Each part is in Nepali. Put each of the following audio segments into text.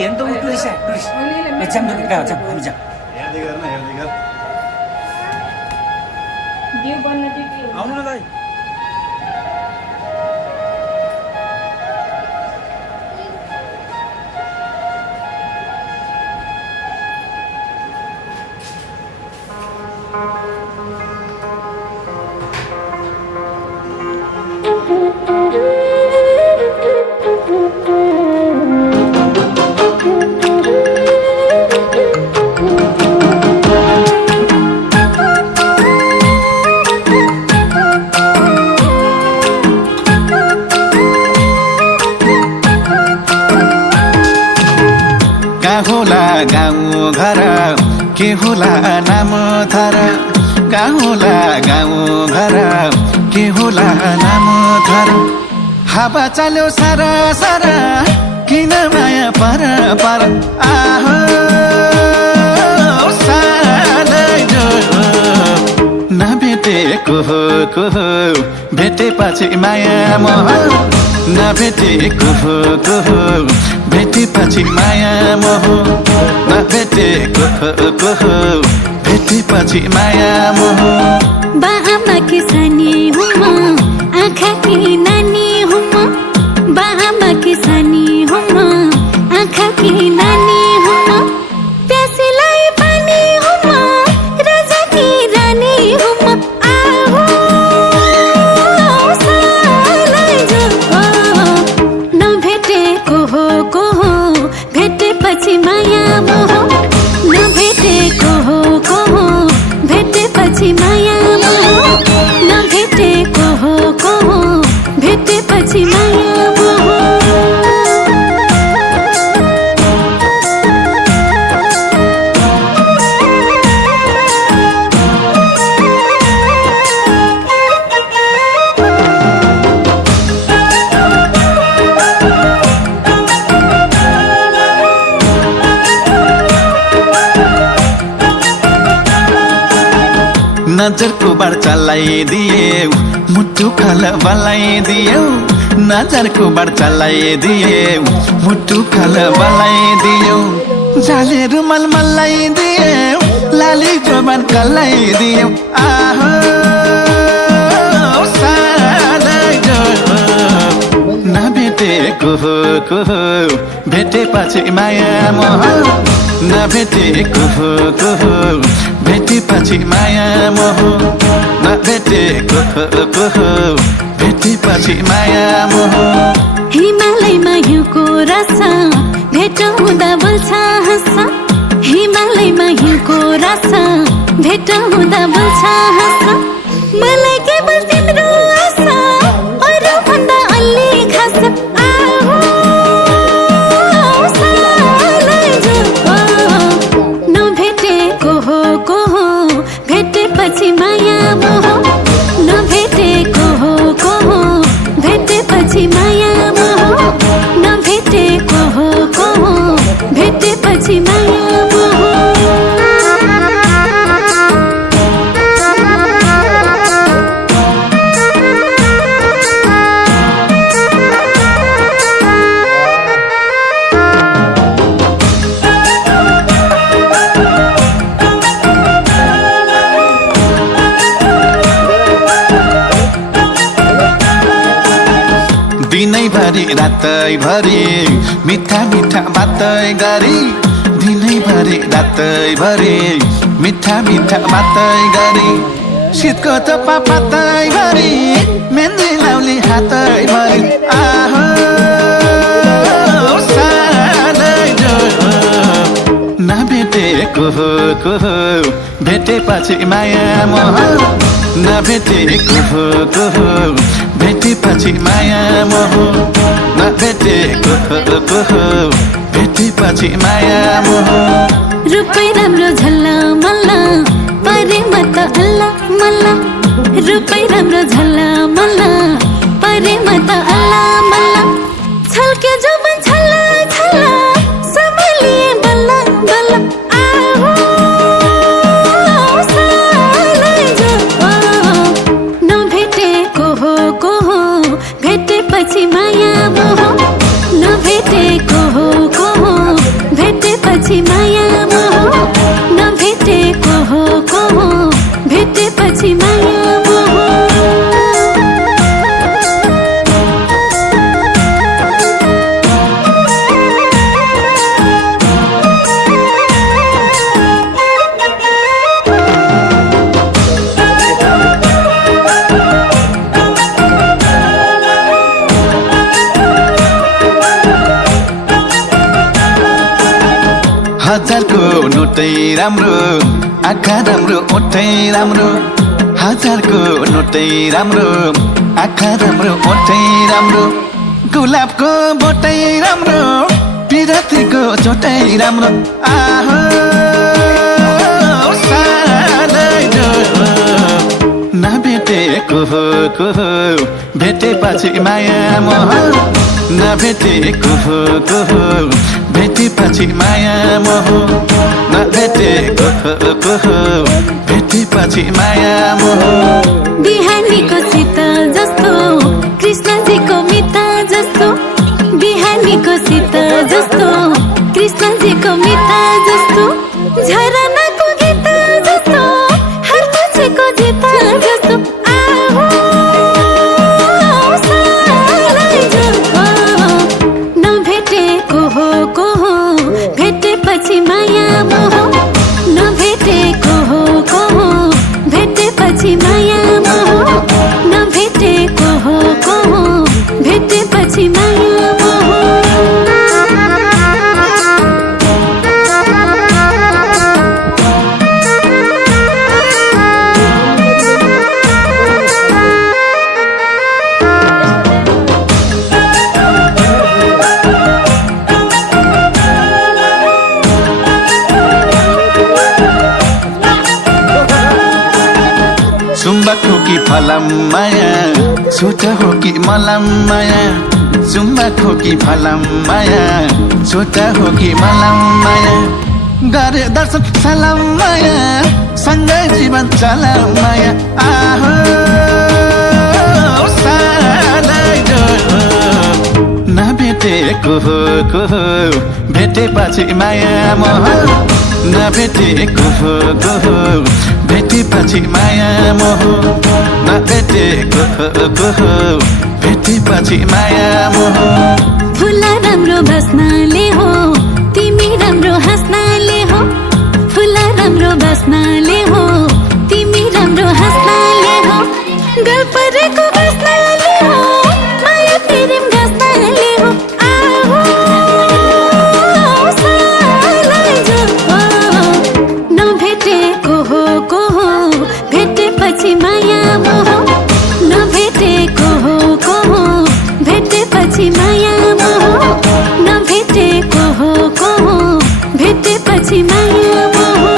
हेर्नु त ऊ टुरिस्ट जाम त कहाँ जाम हामी जाम आउनु न दाइ गाउँ घर के होला नाम थर गाउँला गाउँ घर के होला नाम थर हावा चल्यो सारा सारा किन माया पर पर आहो सालै जो नभेटेको को भेटेपछि माया मोह नभेटेको को भेटेपछि माया मोह नभेटेको भेटेपछि माया मोह बाआमा की सानी हुँ म आँखा की नानी हुँ म बाआमा की सानी हुँ म आँखा की नानी हुँ म प्यासीलाई पानी हुँ म राजा की रानी हुँ म आहो सालै जो नभेटेको को भेटेपछि माया मोह नभेटेको को भेटेपछि माया मोह नभेटेको को भेटेपछि माया मोह नजरको बार चलाइदिए मुटु खल बलाइदिए नजरको बार चलाइदिए मुटु खल बलाइदिए जाले रुमाल मलाइदिए लाली जोबान कलाइदिए आहो सालै जो नभेटेको भेटेपछि माया मोह नभेटेको भेटेपछि माया मोह नभेटेको भेटेपछि माया मोह हिमालयमा हिउँको रस भेट हुँदा बोल्छ हाँस हिमालयमा हिउँको रस भेट हुँदा बोल्छ हाँस मलाई केवल तिम्रो आशा अरू भन्दा अलि खास आहो सालै जो नभेटेको को भेटेपछि माया मोह नभेटेको को भेटेपछि माया मोह नभेटेको को भेटेपछि माया मोह दिनैभरि रातैभरि मिठा मिठा बातै गरी दिनैभरि रातैभरि मिठा मिठा बातै गरी शीतको चोपा पातैभरि मेहन्दी लाउली हातैभरि आहो सालै जो नभेटेको भेटेपछि माया मोह नभेटेको भेटेपछि माया मोह नभेटेको भेटेपछि माया मोह रूपै राम्रो झल्ला मल्ला परेमा त अल्ला मल्ला रूपै राम्रो झल्ला मल्ला परेमा त अल्ला मल्ला छल्के जबन छल्ला छल्ला सम्हालिए बल्ला बल्ला आहो सालै जो नभेटेको को भेटेपछि माया मोह नभेटेको हो को हो भेटेपछि माया मोह हजारको नोटै राम्रो आँखा राम्रो ओठै राम्रो हजारको नोटै राम्रो आँखा राम्रो ओठै राम्रो गुलाबको बोटै राम्रो पिरतीको चोटै राम्रो आहो सालैरो नभेटेको हो भेटेपछि माया मोह नभेटेको हो भेटेपछि माया मोह नभेटेको हो भेटेपछि माया मोह बिहानीको शीतल जस्तो कृष्णजीको मिता जस्तो बिहानीको शीतल जस्तो कृष्णजीको मिता जस्तो झरनाको गीत जस्तो हर पछिको जित जस्तो आहो नभेटेको हो को हो भेटेपछि माया मोह नभेटेको हो को हो भेटेपछि माया मोह नभेटेको हो को हो भेटेपछि माया मोह सुम्बक हो कि फलम माया सोच हो कि मलम माया सुम्बक हो कि फलम माया सोच हो कि मलम माया गरे दर्शन सलाम माया सँगै जीवन चलाम माया आहो सालैरो नभेटेको हो भेटेपछि माया मोह नभेटेको हो भेटेपछि माया मोह नभेटेको हो भेटेपछि माया मोह फुला राम्रो बस्नाले हो तिमी राम्रो हाँस्नाले हो फुला राम्रो बस्नाले हो तिमी राम्रो हाँस्नाले हो गल परेको बस्नाले हो माया प्रेम गास्नाले हो आहो नभेटेको हो को हो भेटेपछि माया मोह नभेटेको हो को हो भेटेपछि माया मोह नभेटेको हो को हो भेटेपछि माया मोह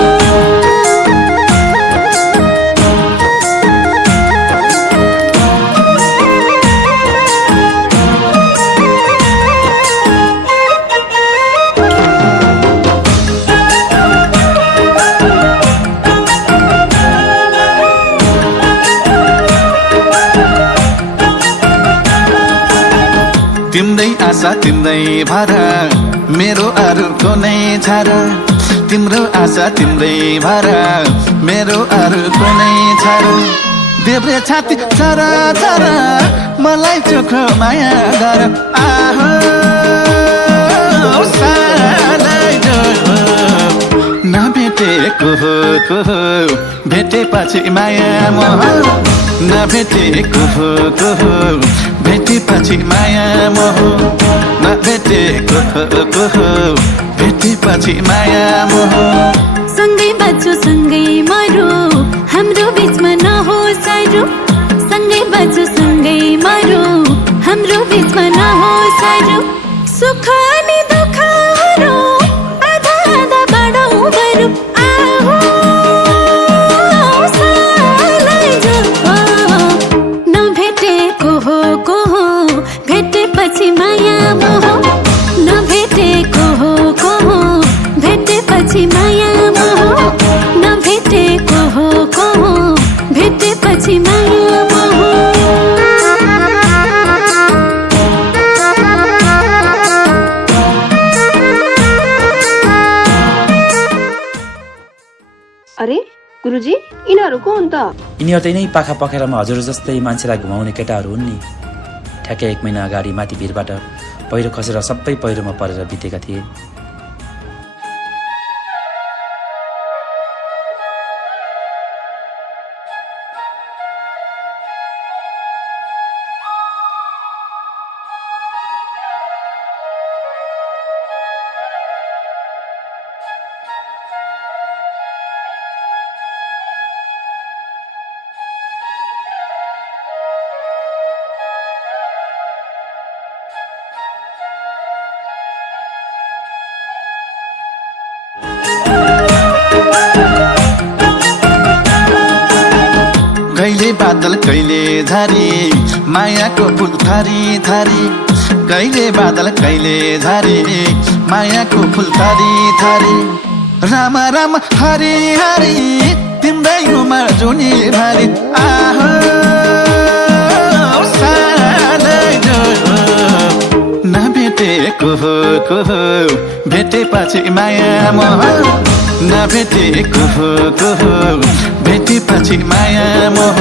तिम्रै आशा तिम्रै भर मेरो अरूको नै छर तिम्रो आशा तिम्रै भर मेरो अरूको नै छर देब्रे छाती चरा चरा मलाई चोखो माया गर आहो सालैरो नभेटेको हो भेटेपछि माया मोह नभेटेको हो भेटेपछि माया मोह नभेटेको हो भेटेपछि माया मोह सँगै बाँच्छु सँगै मरु हाम्रो बीचमा नहोस् सारो सँगै बाँच्छु सँगै मरु हाम्रो बीचमा नहोस् सारो सुख अनि दुःखहरू आधा आधा बाँडौँ बरु आहो सालैरो नभेटेको हो को हो भेटेपछि माया मोह नभेटेको हो को हो भेटेपछि माया मोह नभेटेको हो को हो भेटेपछि माया मोह अरे गुरुजी यिनीहरू को हुन् त? यिनीहरू त यिनै पाखा पखेरामा हजुर जस्तै मान्छेलाई घुमाउने केटाहरू हुन् नि। ठ्याक्कै 1 महिना अगाडि माथि भिरबाट पहिरो खसेर सबै पहिरोमा परेर बितेका थिए। कहिले बादल कहिले झारी मायाको फुल थरी थरी कहिले बादल कहिले झारी मायाको फुल थरी थरी राम राम हरि हरि तिम्रै उमर जुनी भरी आहो नभेटेको हो भेटेपछि माया मोह नभेटेको हो भेटेपछि माया मोह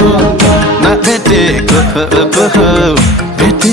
नभेटेको हो भेटे